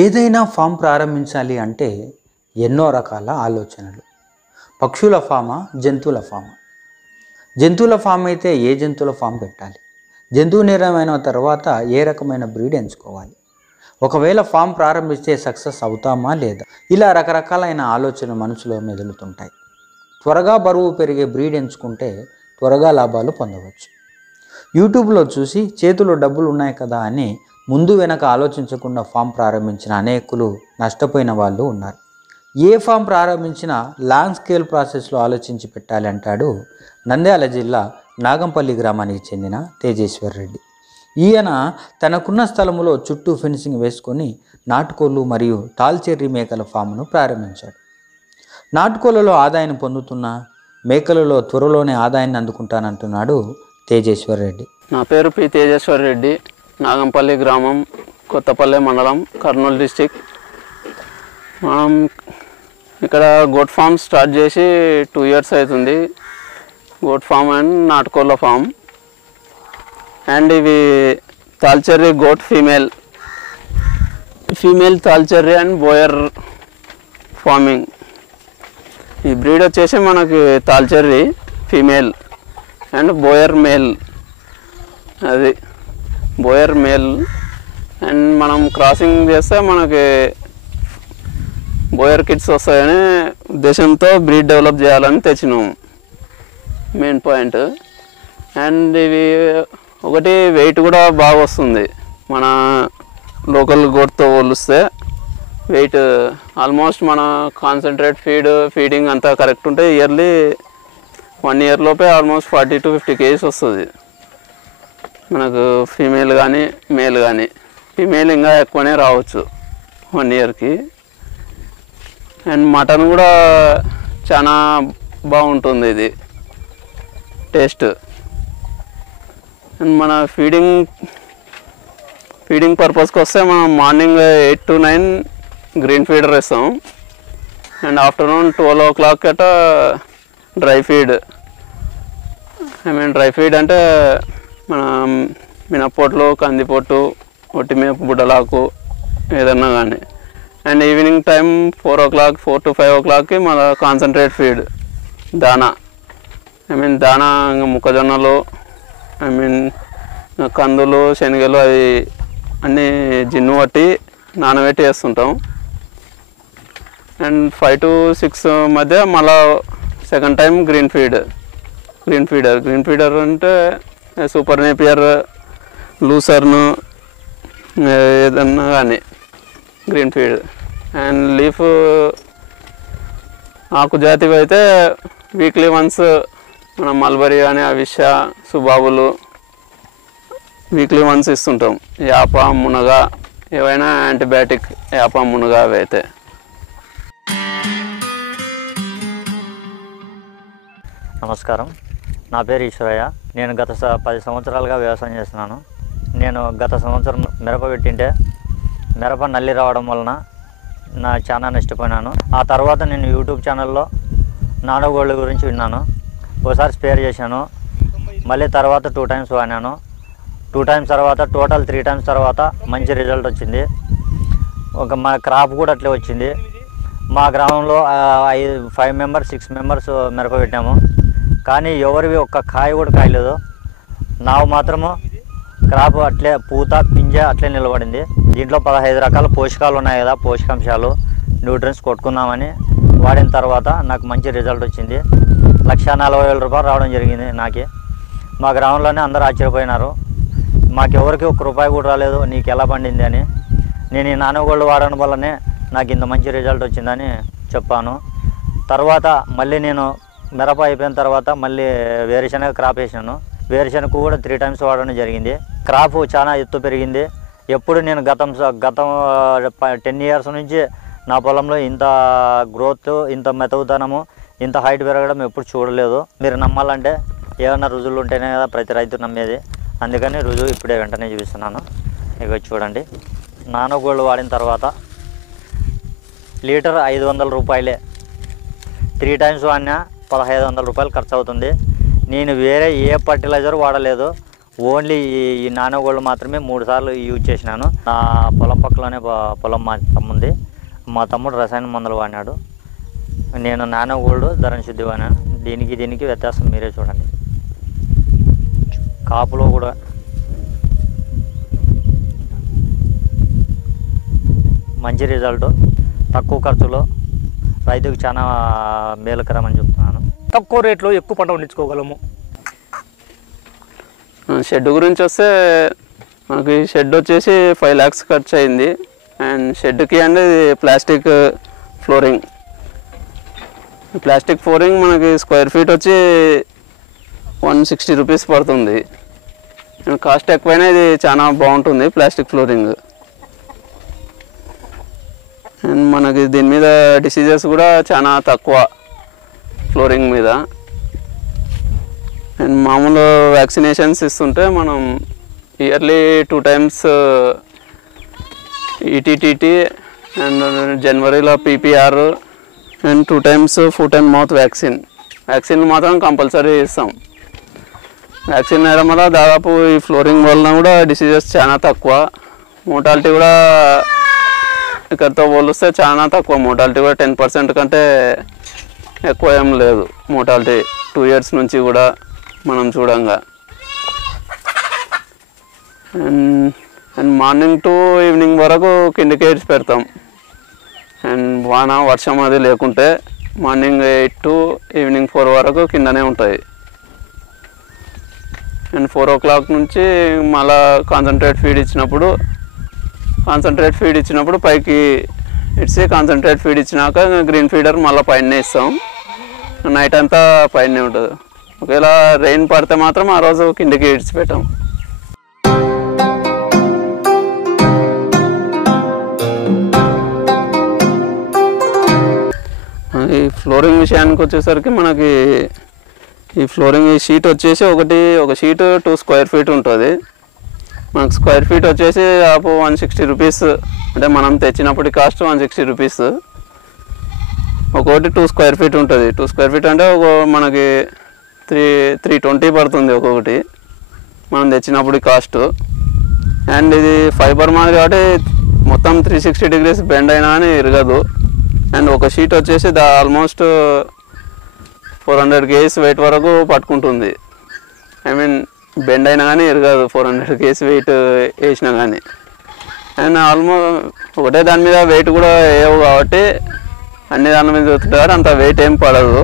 ఏదైనా ఫామ్ ప్రారంభించాలి అంటే ఎన్నో రకాల ఆలోచనలు. పక్షుల ఫామా, జంతువుల ఫామా? జంతువుల ఫామ్ అయితే ఏ జంతువుల ఫామ్ పెట్టాలి? జంతువు నిరమైన తర్వాత ఏ రకమైన బ్రీడ్ ఎంచుకోవాలి? ఒకవేళ ఫామ్ ప్రారంభిస్తే సక్సెస్ అవుతామా లేదా? ఇలా రకరకాలైన ఆలోచనలు మనసులో మెదులుతుంటాయి. త్వరగా బరువు పెరిగే బ్రీడ్ ఎంచుకుంటే త్వరగా లాభాలు పొందవచ్చు. యూట్యూబ్లో చూసి చేతిలో డబ్బులు ఉన్నాయి కదా అని ముందు వెనక ఆలోచించకుండా ఫామ్ ప్రారంభించిన అనేకులు నష్టపోయిన వాళ్ళు ఉన్నారు. ఏ ఫామ్ ప్రారంభించినా లాంగ్ స్కేల్ ప్రాసెస్లో ఆలోచించి పెట్టాలి అంటాడు నంద్యాల జిల్లా నాగంపల్లి గ్రామానికి చెందిన తేజేశ్వర్ రెడ్డి. ఈయన తనకున్న స్థలములో చుట్టూ ఫెన్సింగ్ వేసుకొని నాటుకోళ్ళు మరియు తాల్చెర్రి మేకల ఫామ్ను ప్రారంభించాడు. నాటుకోళ్లలో ఆదాయాన్ని పొందుతున్న మేకలలో త్వరలోనే ఆదాయాన్ని అందుకుంటానంటున్నాడు తేజేశ్వర్ రెడ్డి. నా పేరు పి తేజేశ్వర్ రెడ్డి, నాగంపల్లి గ్రామం, కొత్తపల్లె మండలం, కర్నూలు డిస్టిక్. మనం ఇక్కడ గోట్ ఫామ్ స్టార్ట్ చేసి 2 years అవుతుంది. గోట్ ఫామ్ అండ్ నాటుకోళ్ళ ఫామ్. అండ్ ఇవి Tellicherry goat female Tellicherry and Boer farming. ఈ బ్రీడ్ వచ్చేసి మనకి Tellicherry female and Boer male. అది బోయర్ మేల్. అండ్ మనం క్రాసింగ్ చేస్తే మనకి బోయర్ కిడ్స్ వస్తాయని ఉద్దేశంతో బ్రీడ్ డెవలప్ చేయాలని తెచ్చినాం, మెయిన్ పాయింట్. అండ్ ఇవి ఒకటి వెయిట్ కూడా బాగా వస్తుంది. మన లోకల్ గోట్తో పోలిస్తే వెయిట్ ఆల్మోస్ట్ మన కాన్సన్ట్రేట్ ఫీడింగ్ అంతా కరెక్ట్ ఉంటే ఇయర్లీ 1 year లోపే ఆల్మోస్ట్ 40 to 50 kgs వస్తుంది మనకు. ఫీమేల్ కానీ మేల్ కానీ. ఫీమేల్ ఇంకా ఎక్కువనే రావచ్చు 1 yearకి. అండ్ మటన్ కూడా చాలా బాగుంటుంది ఇది టేస్ట్. అండ్ మన ఫీడింగ్ పర్పస్కి వస్తే మనం మార్నింగ్ 8 to 9 గ్రీన్ ఫీడర్ ఇస్తాం. అండ్ ఆఫ్టర్నూన్ 12 o'clock అట డ్రై ఫీడ్. డ్రై ఫీడ్ అంటే మన మినప్పొట్లు, కందిపొట్టు, ఒట్టిమిరప బుడ్డలాకు ఏదన్నా కానీ. అండ్ ఈవినింగ్ టైం 4 to 5 o'clockకి మన కాన్సన్ట్రేట్ ఫీడ్ దానా. దానా మొక్కజొన్నలు, కందులు, శనగలు అవి అన్నీ జిన్ను పట్టి నానబెట్టి వేస్తుంటాం. అండ్ 5 to 6 మధ్య మళ్ళా సెకండ్ టైం గ్రీన్ ఫీడర్ అంటే సూపర్ నేపియర్, లూసర్ను ఏదన్నా కానీ గ్రీన్ ఫీడ్. అండ్ లీఫ్ ఆకు జాతివి అయితే వీక్లీ వన్స్ మనం మల్బరీ కానీ అవిష, సుబాబులు వీక్లీ వన్స్ ఇస్తుంటాం. యాప, మునగ ఏవైనా యాంటీబయాటిక్ యాప, మునగ అవి అయితే. నమస్కారం, నా పేరు ఈశ్వరయ్య. నేను గత 10 సంవత్సరాలుగా వ్యవసాయం చేస్తున్నాను. నేను గత సంవత్సరం మిరప పెట్టింటే మిరప నల్లి రావడం వలన చాలా నష్టపోయినాను. ఆ తర్వాత నేను యూట్యూబ్ ఛానల్లో నాటుకోళ్ళ గురించి విన్నాను. ఒకసారి స్పేర్ చేశాను, మళ్ళీ తర్వాత 2 times వాడినాను. 2 times తర్వాత టోటల్ 3 times తర్వాత మంచి రిజల్ట్ వచ్చింది. మా క్రాప్ కూడా అట్లే వచ్చింది. మా గ్రామంలో 5 members 6 members మిరప పెట్టాము, కానీ ఎవరివి ఒక్క కాయ కూడా కాయలేదు. నాకు మాత్రము క్రాప్ అట్లే పూత పింజ అట్లే నిలబడింది. దీంట్లో 15 రకాల పోషకాలు ఉన్నాయి కదా, పోషకాంశాలు న్యూట్రియన్స్ కొట్టుకుందామని వాడిన తర్వాత నాకు మంచి రిజల్ట్ వచ్చింది. 1,40,000 రూపాయలు రావడం జరిగింది నాకే. మా గ్రామంలోనే అందరూ ఆశ్చర్యపోయినారు. మాకెవరికి ₹1 కూడా రాలేదు, నీకు ఎలా పండింది అని. నేను ఈ నానగోళ్ళు వాడడం వల్లనే నాకు ఇంత మంచి రిజల్ట్ వచ్చిందని చెప్పాను. తర్వాత మళ్ళీ నేను మిరప అయిపోయిన తర్వాత మళ్ళీ వేరుశనగ క్రాప్ వేసాను. వేరుశనగ కూడా 3 times వాడడం జరిగింది. క్రాప్ చాలా ఎత్తు పెరిగింది. ఎప్పుడు నేను గతం 10 years నుంచి నా పొలంలో ఇంత గ్రోత్, ఇంత మెతవుతనము, ఇంత హైట్ పెరగడం ఎప్పుడు చూడలేదు. మీరు నమ్మాలంటే ఏమైనా రుజువులు ఉంటేనే కదా ప్రతి రైతు నమ్మేది. అందుకని రుజువు ఇప్పుడే వెంటనే చూపిస్తున్నాను. ఇక చూడండి, నానోగోల్డ్ వాడిన తర్వాత లీటర్ 500 రూపాయలే. 3 times వాడినా 1,500 రూపాయలు ఖర్చు అవుతుంది. నేను వేరే ఏ ఫర్టిలైజర్ వాడలేదు. ఓన్లీ ఈ నానో గోల్డ్ మాత్రమే 3 సార్లు యూజ్ చేసినాను. నా పొలం పక్కలోనే పొలం మా తమ్ముంది. మా తమ్ముడు రసాయన మందులు వాడినాడు, నేను నానో గోల్డ్ ధరణ శుద్ధి వాడినాను. దీనికి వ్యత్యాసం మీరే చూడండి. కాపులో కూడా మంచి రిజల్ట్, తక్కువ ఖర్చులో రైతుకు చాలా మేలుకరం అని చెప్తున్నాను. తక్కువ రేట్లో ఎక్కువ పంట పండించుకోగలము. షెడ్ గురించి వస్తే మనకి షెడ్ వచ్చేసి 5 lakhs ఖర్చు అయింది. అండ్ షెడ్కి అనేది ప్లాస్టిక్ ఫ్లోరింగ్ మనకి స్క్వేర్ ఫీట్ వచ్చి 160 రూపీస్ పడుతుంది. కాస్ట్ ఎక్కువైనా ఇది చాలా బాగుంటుంది ప్లాస్టిక్ ఫ్లోరింగ్. అండ్ మనకి దీని మీద డిసీజెస్ కూడా చాలా తక్కువ ఫ్లోరింగ్ మీద. అండ్ మామూలు వ్యాక్సినేషన్స్ ఇస్తుంటే మనం ఇయర్లీ 2 times ఈటీటీటీ అండ్ జనవరిలో PPR and 2 times foot and mouth vaccine మాత్రం కంపల్సరీ ఇస్తాం. వ్యాక్సిన్ వేయడం వల్ల దాదాపు ఈ ఫ్లోరింగ్ వలన కూడా డిసీజెస్ చాలా తక్కువ. మోర్టాలిటీ కూడా ఇక్కడితో పోలిస్తే చాలా తక్కువ. మోర్టాలిటీ కూడా 10% కంటే ఎక్కువ ఏం లేదు మోర్టాలిటీ 2 years నుంచి కూడా మనం చూడంగా. అండ్ మార్నింగ్ టు ఈవినింగ్ వరకు కిందకి పెడతాం. అండ్ వర్షం అది లేకుంటే మార్నింగ్ 8 to ఈవినింగ్ 4 వరకు కిందనే ఉంటాయి. అండ్ 4 o'clock నుంచి మళ్ళీ కాన్సన్ట్రేట్ ఫీడ్ ఇచ్చినప్పుడు పైకి ఇచ్చి కాన్సన్ట్రేట్ ఫీడ్ ఇచ్చినాక గ్రీన్ ఫీడర్ మళ్ళీ పైన ఇస్తాం. నైట్ అంతా పైనే ఉంటుంది. ఒకవేళ రెయిన్ పడితే మాత్రం ఆ రోజు కిందకి ఇడిచిపెట్టాం. ఈ ఫ్లోరింగ్ విషయానికి వచ్చేసరికి మనకి ఈ ఫ్లోరింగ్ షీట్ వచ్చేసి ఒక షీట్ 2 square feet ఉంటుంది. మనకు స్క్వేర్ ఫీట్ వచ్చేసి దాదాపు 160 రూపీస్. అంటే మనం తెచ్చినప్పటి కాస్ట్ 160 రూపీస్. ఒక్కొక్కటి 2 square feet ఉంటుంది. 2 square feet అంటే మనకి 320 పడుతుంది ఒక్కొక్కటి మనం తెచ్చినప్పుడు కాస్ట్. అండ్ ఇది ఫైబర్ మాదిరి కాబట్టి మొత్తం 360 degrees బెండ్ అయినా అని ఇరగదు. అండ్ ఒక షీట్ వచ్చేసి ఆల్మోస్ట్ 400 kgs వెయిట్ వరకు పట్టుకుంటుంది. బెండ్ అయినా కానీ ఇరగదు 400 kgs వెయిట్ వేసినా కానీ. అండ్ ఆల్మోస్ట్ ఒకటే దాని మీద వెయిట్ కూడా వేయవు కాబట్టి అన్ని దాని మీద చూస్తుంది కాబట్టి అంత వెయిట్ ఏం పడదు.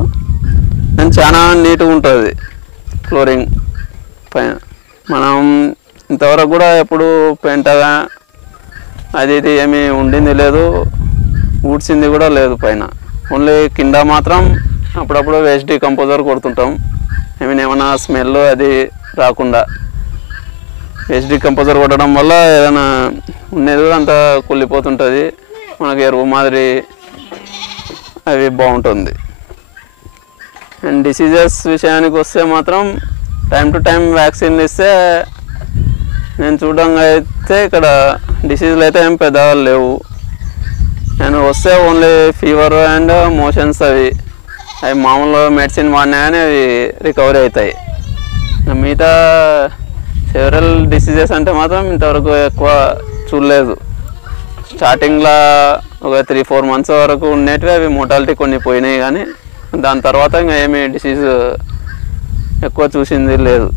అండ్ చాలా నీట్గా ఉంటుంది ఫ్లోరింగ్ పైన. మనం ఇంతవరకు కూడా ఎప్పుడు పెంటగా అది ఇది ఏమీ ఉండింది లేదు, ఊడ్చింది కూడా లేదు పైన. ఓన్లీ కింద మాత్రం అప్పుడప్పుడు వేస్ట్ డీకంపోజర్ కొడుతుంటాం. ఏమైనా స్మెల్ అది రాకుండా వేస్ట్ డీకంపోజర్ కొట్టడం వల్ల ఏదైనా ఉండేది కూడా అంతా కుళ్ళిపోతుంటుంది. మనకి ఎరువు మాదిరి అవి బాగుంటుంది. అండ్ డిసీజెస్ విషయానికి వస్తే మాత్రం టైం టు టైం వ్యాక్సిన్ ఇస్తే నేను చూడంగా అయితే ఇక్కడ డిసీజులు అయితే ఏం పెద్దగా లేవు. అండ్ వస్తే ఓన్లీ ఫీవర్ అండ్ మోషన్స్ అవి మామూలు మెడిసిన్ వాడినా కానీ అవి రికవరీ అవుతాయి. మిగతా సెవరల్ డిసీజెస్ అంటే మాత్రం ఇంతవరకు ఎక్కువ చూడలేదు. స్టార్టింగ్లో ఒక 3-4 months వరకు ఉండేటివి అవి మోర్టాలిటీ కొన్ని పోయినాయి కానీ దాని తర్వాత ఇంకా ఏమీ డిసీజ్ ఎక్కువ చూసింది లేదు.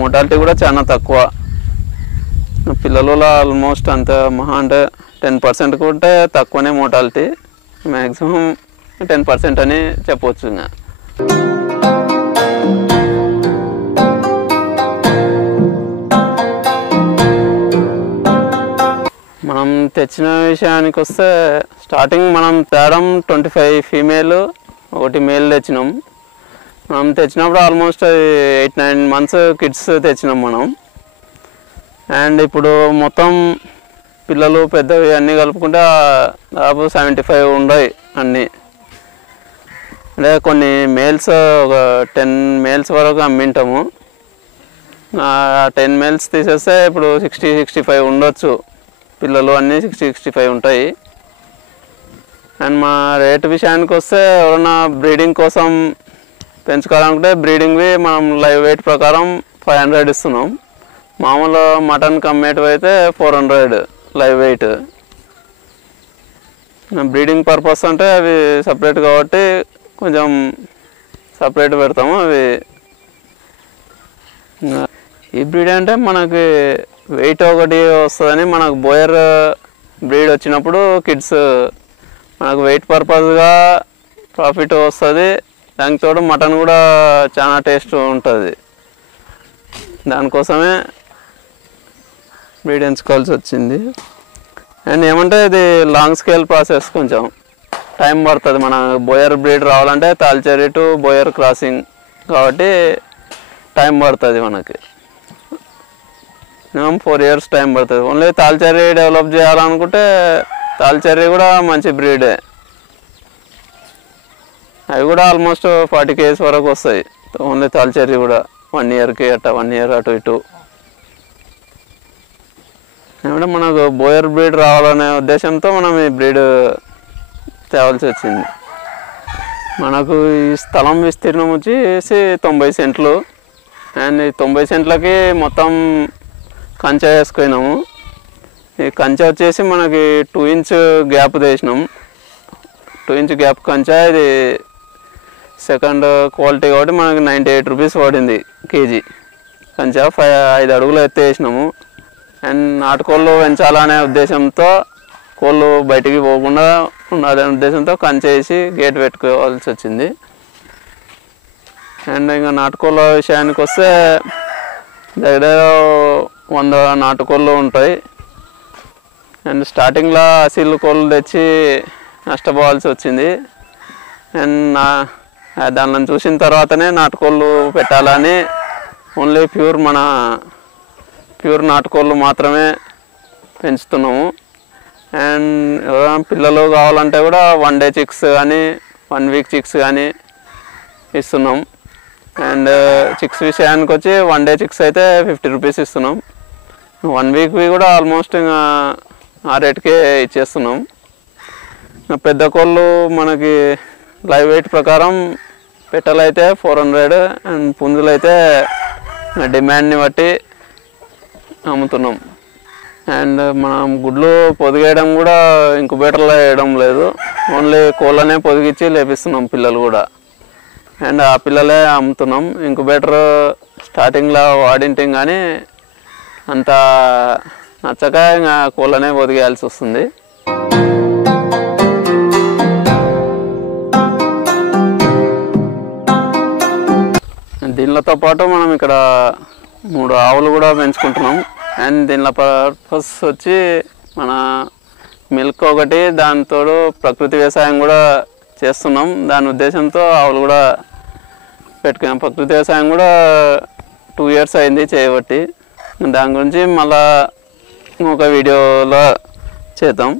మోర్టాలిటీ కూడా చాలా తక్కువ. పిల్లలలో ఆల్మోస్ట్ అంత మహా అంటే 10% కూడా తక్కువనే మోర్టాలిటీ. మ్యాక్సిమం 10% అని చెప్పవచ్చు. ఇంకా మనం తెచ్చిన విషయానికి వస్తే స్టార్టింగ్ మనం తేడం 25 ఫీమేల్ 1 మేల్ తెచ్చినాం. మనం తెచ్చినప్పుడు ఆల్మోస్ట్ 8-9 months కిడ్స్ తెచ్చినాం మనం. అండ్ ఇప్పుడు మొత్తం పిల్లలు పెద్దవి అన్నీ కలుపుకుంటే దాదాపు 75 ఉన్నాయి అన్నీ. అంటే కొన్ని మేల్స్ ఒక 10 males వరకు అమ్మింటాము. 10 males తీసేస్తే ఇప్పుడు 60-65 ఉండొచ్చు పిల్లలు, అన్నీ 60-65 ఉంటాయి. అండ్ మా రేట్ విషయానికి వస్తే ఎవరన్నా బ్రీడింగ్ కోసం పెంచుకోవాలనుకుంటే బ్రీడింగ్వి మనం లైవ్ వెయిట్ ప్రకారం 500 ఇస్తున్నాం. మామూలు మటన్ కమ్మేటివి అయితే 400 లైవ్ వెయిట్. బ్రీడింగ్ పర్పస్ అంటే అవి సపరేట్ కాబట్టి కొంచెం సపరేట్ పెడతాము. అవి ఈ బ్రీడ్ అంటే మనకి వెయిట్ ఒకటి వస్తుందని, మనకు బోయర్ బ్రీడ్ వచ్చినప్పుడు కిడ్స్ మనకు వెయిట్ పర్పస్గా ప్రాఫిట్ వస్తుంది. దానికి తోడు మటన్ కూడా చాలా టేస్ట్ ఉంటుంది. దానికోసమే బ్రీడ్ ఎంచుకోవాల్సి వచ్చింది. అండ్ ఏమంటే ఇది లాంగ్ స్కేల్ ప్రాసెస్, కొంచెం టైం పడుతుంది. మన బోయర్ బ్రీడ్ రావాలంటే తాల్చెర్రీ టు బోయర్ క్రాసింగ్ కాబట్టి టైం పడుతుంది. మనకి 4 years టైం పడుతుంది. ఓన్లీ తాల్చెర్రీ డెవలప్ చేయాలనుకుంటే తాల్చెర్రీ కూడా మంచి బ్రీడే. అవి కూడా ఆల్మోస్ట్ 40 kgs వరకు వస్తాయి. ఓన్లీ తాల్చెర్రీ కూడా 1 yearకి అట్ట 1 year అటు ఇటు. ఏమంటే మనకు బోయర్ బ్రీడ్ రావాలనే ఉద్దేశంతో మనం ఈ బ్రీడ్ తేవాల్సి వచ్చింది. మనకు ఈ స్థలం విస్తీర్ణం వచ్చేసి 90 సెంట్లు. అండ్ ఈ 90 సెంట్లకి మొత్తం కంచె వేసుకున్నాము. ఈ కంచె వచ్చేసి మనకి 2 inch గ్యాప్ తీసినాం. 2 inch గ్యాప్ కంచె. ఇది సెకండ్ క్వాలిటీ కాబట్టి మనకి 98 rupees పడింది కేజీ కంచె. 5 అడుగులు ఎత్తేసినాము. అండ్ నాటుకోళ్ళు పెంచాలనే ఉద్దేశంతో, కోళ్ళు బయటికి పోకుండా ఉండాలనే ఉద్దేశంతో కంచె వేసి గేట్ పెట్టుకోవాల్సి వచ్చింది. అండ్ ఇంకా నాటుకోళ్ళ విషయానికి వస్తే దగ్గర 100 నాటుకోళ్ళు ఉంటాయి. అండ్ స్టార్టింగ్లో అసలు కోళ్ళు తెచ్చి నష్టపోవాల్సి వచ్చింది. అండ్ దానిని చూసిన తర్వాతనే నాటుకోళ్ళు పెట్టాలని ఓన్లీ ప్యూర్ నాటుకోళ్ళు మాత్రమే పెంచుతున్నాము. అండ్ పిల్లలు కావాలంటే కూడా 1 day chicks కానీ 1 week chicks కానీ ఇస్తున్నాం. అండ్ చిక్స్ విషయానికి వచ్చి 1 day chicks అయితే 50 rupees ఇస్తున్నాం. 1 weekవి కూడా ఆల్మోస్ట్ ఇంకా ఆ రేట్కే ఇచ్చేస్తున్నాం. పెద్ద కోళ్ళు మనకి లైవ్ వెయిట్ ప్రకారం పెట్టలైతే 400 అండ్ పుంజులైతే డిమాండ్ని బట్టి అమ్ముతున్నాం. అండ్ మనం గుడ్లు పొదిగేయడం కూడా ఇంకుబేటర్లో వేయడం లేదు. ఓన్లీ కోళ్ళనే పొదిగించి లేపిస్తున్నాం పిల్లలు కూడా. అండ్ ఆ పిల్లలే అమ్ముతున్నాం. ఇంకుబేటర్ స్టార్టింగ్లో వాడింటాం కానీ అంత నచ్చక ఇంకా కోళ్ళనే పొదిగేయాల్సి వస్తుంది. దీనితో పాటు మనం ఇక్కడ 3 ఆవులు కూడా పెంచుకుంటున్నాం. అండ్ దీనిలో పర్పస్ వచ్చి మన మిల్క్ ఒకటి, దానితో ప్రకృతి వ్యవసాయం కూడా చేస్తున్నాం. దాని ఉద్దేశంతో ఆవులు కూడా పెట్టుకున్నాం. ప్రకృతి వ్యవసాయం కూడా 2 years అయింది చేయబట్టి. దాని గురించి మళ్ళా ఒక వీడియోలో చేద్దాం.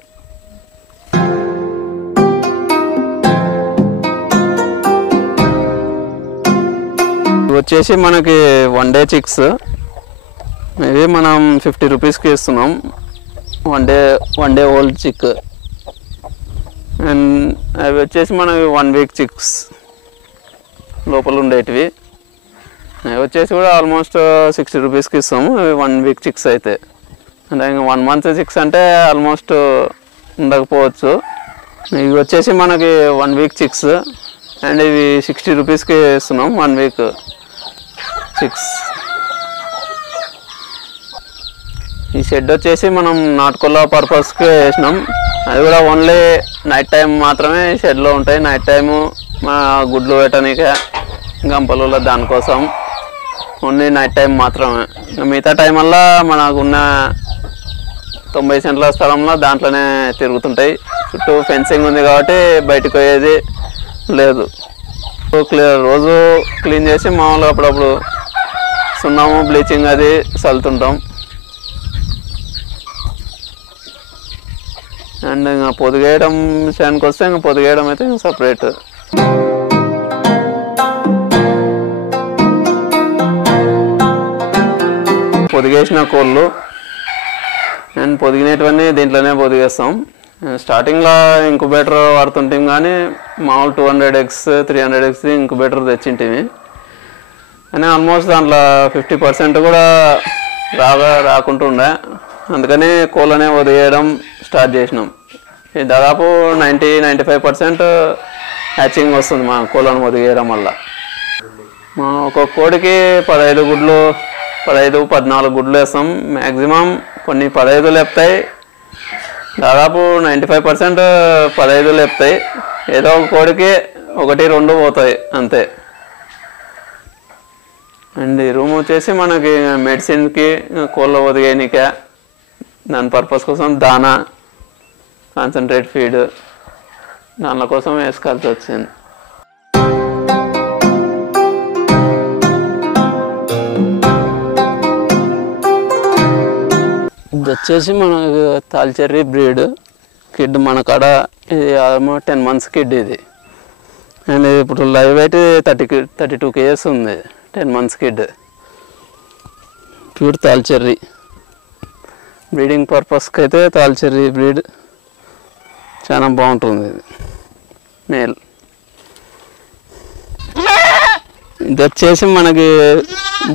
వచ్చేసి మనకి 1 day chicks. ఇవి మనం 50 rupeesకి ఇస్తున్నాం. 1 day old chick. అండ్ అవి వచ్చేసి మనకి 1 week chicks లోపల ఉండేటివి. అవి వచ్చేసి కూడా ఆల్మోస్ట్ 60 rupeesకి ఇస్తాము. అవి 1 week chicks అయితే. అంటే ఇంకా 1 month chicks అంటే ఆల్మోస్ట్ ఉండకపోవచ్చు. ఇవి వచ్చేసి మనకి 1 week chicks. అండ్ ఇవి 60 rupeesకి ఇస్తున్నాం 1 week chicks. ఈ షెడ్ వచ్చేసి మనం నాటుకోళ్ళ పర్పస్కి వేసినాం. అది కూడా ఓన్లీ నైట్ టైం మాత్రమే షెడ్లో ఉంటాయి. నైట్ టైము మా గుడ్లు పెట్టడానికి గంపలు దానికోసం ఓన్లీ నైట్ టైం మాత్రమే. మిగతా టైం వల్ల మనకున్న 90 సెంట్ల స్థలంలో దాంట్లోనే తిరుగుతుంటాయి. చుట్టూ ఫెన్సింగ్ ఉంది కాబట్టి బయటకు పోయేది లేదు. రోజు క్లీన్ చేసి మామూలుగా అప్పుడప్పుడు సున్నాము బ్లీచింగ్ అది చల్లుతుంటాం. అండ్ ఇంకా పొదిగేయడం విషయానికి వస్తే ఇంకా పొదిగేయడం అయితే ఇంకా సపరేట్. పొదిగేసిన కోళ్ళు అండ్ పొదిగినటువన్నీ దీంట్లోనే పొదిగేస్తాం. స్టార్టింగ్లో ఇంకుబేటర్ వాడుతుంటాం కానీ మామూలు 200 eggs 300 eggs ఇంకుబేటర్ తెచ్చింటివి. కానీ ఆల్మోస్ట్ దాంట్లో 50% కూడా రాకుంటుండే. అందుకని కోళ్ళనే వదిలేయడం స్టార్ట్ చేసినాం. ఇది దాదాపు 90-95% హ్యాచింగ్ వస్తుంది మా కోళ్ళను వదిలేయడం వల్ల. మా ఒక్కొక్క కోడికి 15 గుడ్లు 14 గుడ్లు వేస్తాం. మ్యాక్సిమం కొన్ని 15 లేపుతాయి, దాదాపు 95% 15 లేపుతాయి. ఏదో ఒక కోడికి 1-2 పోతాయి అంతే. అండ్ ఈ రూమ్ వచ్చేసి మనకి మెడిసిన్కి, కోళ్ళ వదిలేనికే, దాని పర్పస్ కోసం దానా, కాన్సన్ట్రేట్ ఫీడ్ దానిల కోసం వేసుకోవాల్సి వచ్చింది. ఇది వచ్చేసి మనకు థాల్చెర్రి బ్రీడ్ కిడ్. మన కాడ ఇది ఆల్మోస్ట్ 10 months కిడ్ ఇది. అండ్ ఇప్పుడు లైవ్ వెయిట్ 32 kgs ఉంది. 10 months కిడ్, ప్యూర్ థాల్చెర్రి. బ్రీడింగ్ పర్పస్కి అయితే థాల్చెర్రి బ్రీడ్ చాలా బాగుంటుంది. ఇది మేల్. ఇది వచ్చేసి మనకి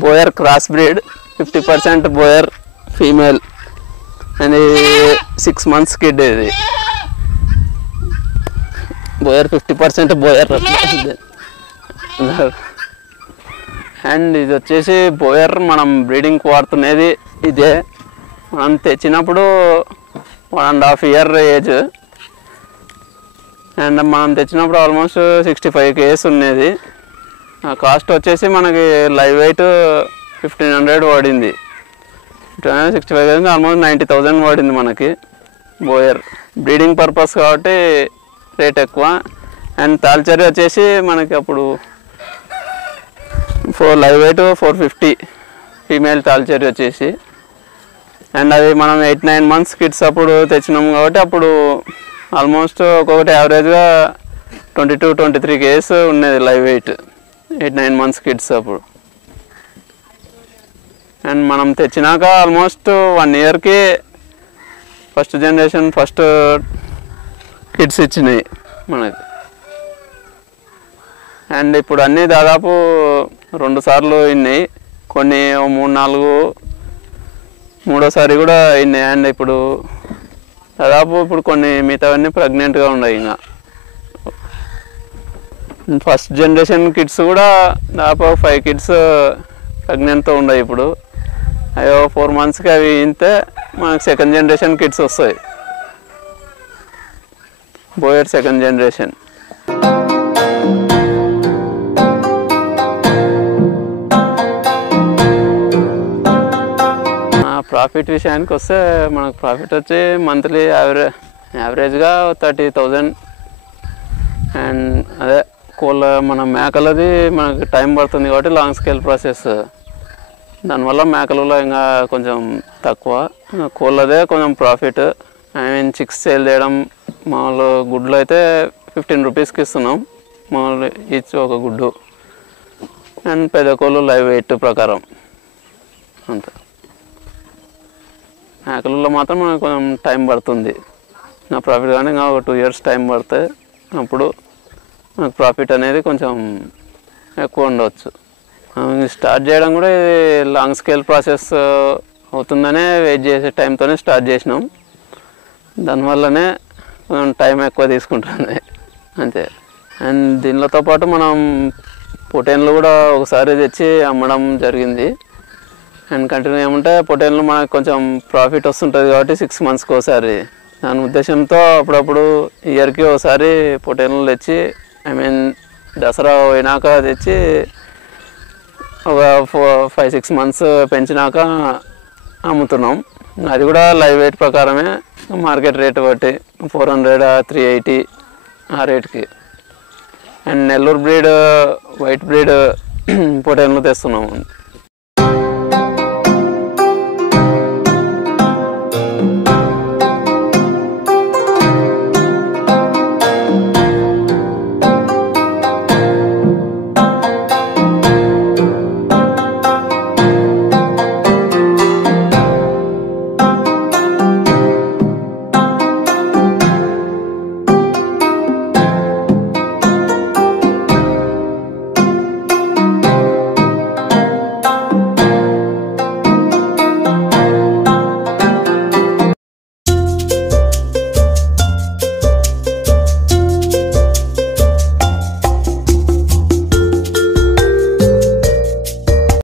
Boer cross breed, 50% Boer female. And 6 months kid ఇది. Boer 50% Boer. అండ్ ఇది వచ్చేసి బోయర్ మనం బ్రీడింగ్కి వాడుతున్నది ఇదే. మనం తెచ్చినప్పుడు 1.5 year ఏజ్. అండ్ మనం తెచ్చినప్పుడు ఆల్మోస్ట్ 65 kgs ఉన్నది. కాస్ట్ వచ్చేసి మనకి లైవ్ వెయిట్ 1500 పడింది. 65 kgs ఆల్మోస్ట్ 90,000 పడింది మనకి బోయర్. బ్రీడింగ్ పర్పస్ కాబట్టి రేట్ ఎక్కువ. అండ్ థాల్చెర్రి వచ్చేసి మనకి అప్పుడు లైవ్ వెయిట్ 450 ఫీమేల్ థాల్చెర్రి వచ్చేసి. అండ్ అది మనం 8-9 months కిడ్స్ అప్పుడు తెచ్చినాం కాబట్టి అప్పుడు ఆల్మోస్ట్ ఒక్కొక్కటి యావరేజ్గా 22-23 kgs ఉన్నది లైవ్ వెయిట్ 8-9 months కిడ్స్ అప్పుడు. అండ్ మనం తెచ్చినాక ఆల్మోస్ట్ 1 yearకి ఫస్ట్ జనరేషన్ ఫస్ట్ కిడ్స్ ఇచ్చినాయి మనకి. అండ్ ఇప్పుడు అన్నీ దాదాపు 2 సార్లు ఇన్నాయి, కొన్ని 3-4 మూడోసారి కూడా ఇన్నాయి. అండ్ ఇప్పుడు దాదాపు ఇప్పుడు కొన్ని మిగతావన్నీ ప్రెగ్నెంట్గా ఉన్నాయి. ఇంకా ఫస్ట్ జనరేషన్ కిడ్స్ కూడా దాదాపు 5 kids ప్రెగ్నెంట్తో ఉన్నాయి. ఇప్పుడు అయ్యో 4 monthsకి అవి ఇంతే మనకు సెకండ్ జనరేషన్ కిడ్స్ వస్తాయి. Boer second generation. ప్రాఫిట్ విషయానికి వస్తే మనకు ప్రాఫిట్ వచ్చి మంత్లీ యావరేజ్గా 30,000. అండ్ అదే కోళ్ళ మన మేకలది మనకు టైం పడుతుంది కాబట్టి లాంగ్ స్కేల్ ప్రాసెస్. దానివల్ల మేకలలో ఇంకా కొంచెం తక్కువ, కోళ్ళదే కొంచెం profit. I mean chicks sale చేయడం. మామూలు గుడ్లు అయితే 15 rupeesకి ఇస్తున్నాం మామూలు ఈచ్ ఒక గుడ్డు. అండ్ పెద్ద కోళ్ళు లైవ్ వెయిట్ ప్రకారం అంతే. మేకలలో మాత్రం మనకు కొంచెం టైం పడుతుంది నా ప్రాఫిట్, కానీ ఇంకా ఒక 2 years టైం పడితే అప్పుడు నాకు ప్రాఫిట్ అనేది కొంచెం ఎక్కువ ఉండవచ్చు. స్టార్ట్ చేయడం కూడా ఇది లాంగ్ స్కేల్ ప్రాసెస్ అవుతుందనే వెయిట్ చేసే టైంతోనే స్టార్ట్ చేసినాం. దానివల్లనే కొంచెం టైం ఎక్కువ తీసుకుంటుంది అంతే. అండ్ దీనితో పాటు మనం పొటేన్లు కూడా ఒకసారి తెచ్చి అమ్మడం జరిగింది. అండ్ కంటిన్యూ ఏమంటే పొటేన్లు మనకు కొంచెం ప్రాఫిట్ వస్తుంటుంది కాబట్టి 6 monthsకి ఒకసారి. దాని ఉద్దేశంతో అప్పుడప్పుడు ఇయర్కి ఒకసారి పొటేన్లు తెచ్చి ఐ మీన్ దసరా పోయినాక తెచ్చి ఒక 5-6 months పెంచినాక అమ్ముతున్నాం. అది కూడా లైవ్ వెయిట్ ప్రకారమే, మార్కెట్ రేట్ బట్టి 400-380 ఆ రేట్కి. And Nellore breed white breed పొటేన్లు తెస్తున్నాము.